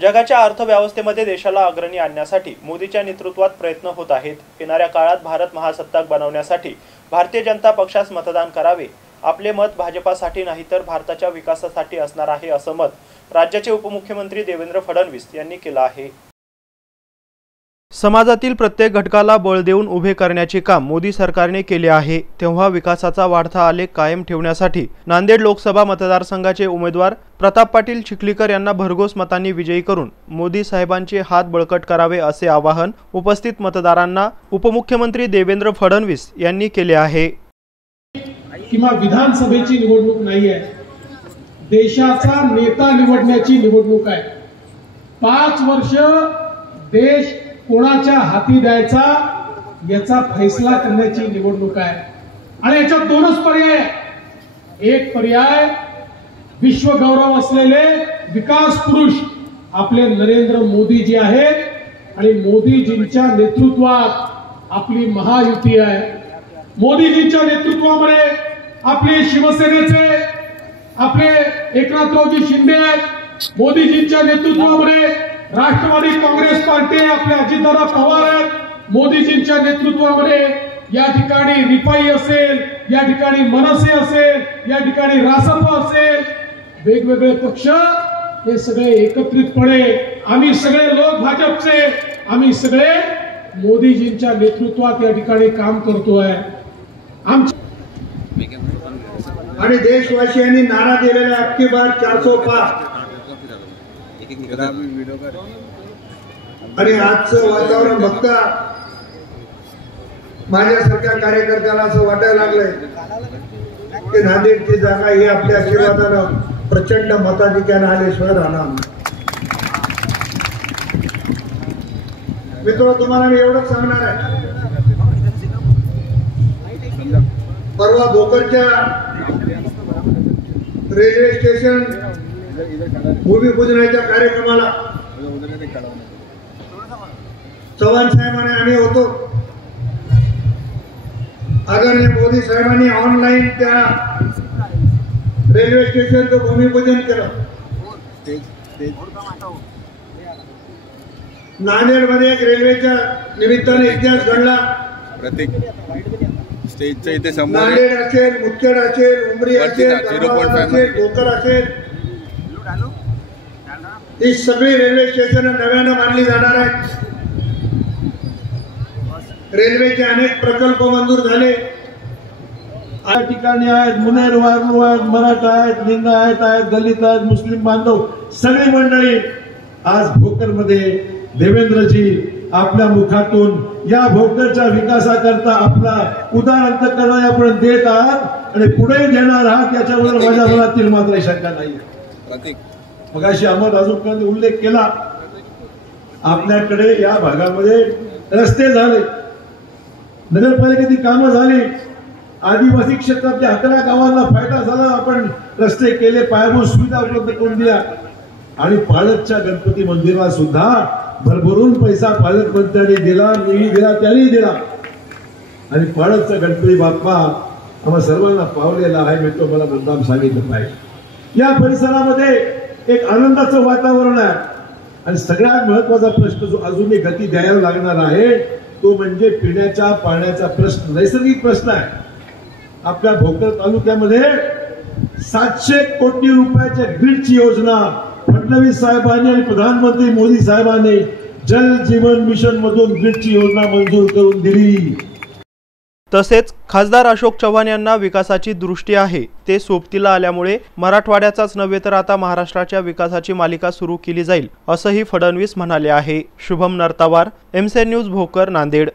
जगाच्या अर्थव्यवस्थेमध्ये देशाला अग्रणी आणण्यासाठी मोदीच्या नेतृत्वात प्रयत्न होत आहेत। येणाऱ्या काळात भारत महासत्ताक बनवण्यासाठी भारतीय जनता पक्षास मतदान करावे। आपले मत भाजपासाठी नाही तर भारताच्या विकासासाठी असणार आहे, असं मत राज्याचे उपमुख्यमंत्री देवेंद्र फडणवीस यांनी केलं आहे। समाजातील प्रत्येक घटकाला बळ देऊन उभे करण्याचे काम मोदी सरकारने केले आहे। तेव्हा विकासाचा वाढता आलेख कायम ठेवण्यासाठी नांदेड लोकसभा मतदारसंघाचे उमेदवार प्रताप पाटील चिखलीकर यांना भरघोस मतांनी विजयी करून मोदी साहेबांचे हात बळकट करावे असे आवाहन उपस्थित मतदारांना उपमुख्यमंत्री देवेंद्र फडणवीस यांनी केले आहे। किंवा विधानसभेची निवडणूक नाही आहे, देशाचा नेता निवडण्याची निवडणूक आहे। 5 वर्ष देश कोणाच्या हाती द्यायचा याचा फैसला करण्याची निवडणूक आहे। आणि याच्यात दोनच पर्याय आहेत। एक पर्याय विश्वगौरव असलेले विकास पुरुष आपले नरेंद्र मोदी जी आहेत आणि मोदीजींच्या नेतृत्वात आपली महायुती आहे। मोदीजींच्या नेतृत्वामध्ये आपले शिवसेनेचे आपले एकनाथरावजी शिंदे आहेत। मोदीजींच्या नेतृत्वामध्ये राष्ट्रवादी काँग्रेस पार्टी आपले अजितदादा पवार आहेत। मोदीजींच्या नेतृत्वामध्ये या ठिकाणी रिपाई असेल, या ठिकाणी मनसे असेल, या ठिकाणी रासप असेल, वेगवेगळे पक्ष हे सगळे एकत्रितपणे आम्ही सगळे लोक भाजपचे आम्ही सगळे मोदीजींच्या नेतृत्वात या ठिकाणी काम करतोय। आणि देशवासियांनी नारा दिलेला अबकी बार 400 पार। आणि आजचं वातावरण बघता माझ्यासारख्या कार्यकर्त्याला असं वाटायला लागलंय की नांदेडची जागा ही आपल्या आशीर्वादानं प्रचंड मताधिक्यानं आल्याशिवाय राहणार। मित्र, तुम्हाला मी एवढंच सांगणार आहे, परवा भोकरच्या रेल्वे स्टेशन भूमिपूजनाच्या कार्यक्रमाला चव्हाण साहेबांनी आम्ही होतो। आदरणीय मोदी साहेबांनी ऑनलाईन त्या रेल्वे स्टेशनचं भूमिपूजन केलं। नांदेडमध्ये एक रेल्वेच्या निमित्ताने इतिहास घडला। नांदेड असेल, मुदखेड असेल, उमरी असेल, भोकर असेल, ही सगळी रेल्वे स्टेशन नव्यानं बांधली जाणार आहेत। रेल्वेचे अनेक प्रकल्प मंजूर झाले। या ठिकाणी आहेत मुनेर, वारनू आहेत, मराठा आहेत, लिंगायत आहेत, दलित आहेत, मुस्लिम बांधव सगळी मंडळी आज भोकरमध्ये देवेंद्रजी आपल्या मुखातून या भोकरच्या विकासाकरता आपला उदार अंतःकरणापर्यंत देत आहात आणि पुढे देणार आहात याच्यावर माझ्या मनातील मात्र शंका नाही। मगाशी अहमद आझमखानने उल्लेख केला, आपल्याकडे या भागामध्ये रस्ते झाले, नगरपालिकेची कामं झाली, आदिवासी क्षेत्रातल्या 11 गावांना फायदा झाला, आपण रस्ते केले, पायाभूत सुविधा उपलब्ध करून दिल्या आणि पालकच्या गणपती मंदिराला सुद्धा भरभरून पैसा पालकमंत्र्यांनी दिला, निधी दिला, त्यांनी दिला आणि पालकचा गणपती बाप्पा आम्हा सर्वांना पावलेला आहे। मी तो मला मुद्दाम सांगितलं पाहिजे। या परिसरामध्ये एक आनंदाचं वातावरण आहे आणि सगळ्यात महत्वाचा प्रश्न जो अजूनही गती द्यायला लागणार आहे तो म्हणजे पिण्याच्या पाण्याचा प्रश्न, नैसर्गिक प्रश्न आहे। आपल्या भोकर तालुक्यामध्ये 700 कोटी रुपयाच्या ग्रीडची योजना फडणवीस साहेबांनी आणि प्रधानमंत्री मोदी साहेबांनी जल जीवन मिशन मधून ग्रीडची योजना मंजूर करून दिली। तसेच खासदार अशोक चव्हाण यांना विकासाची दृष्टी आहे, ते सोबतीला आल्यामुळे मराठवाड्याचाच नव्हे तर आता महाराष्ट्राच्या विकासाची मालिका सुरू केली जाईल, असंही फडणवीस म्हणाले आहे। Shubham Nartawar, MCN news, Bhokar, Nanded.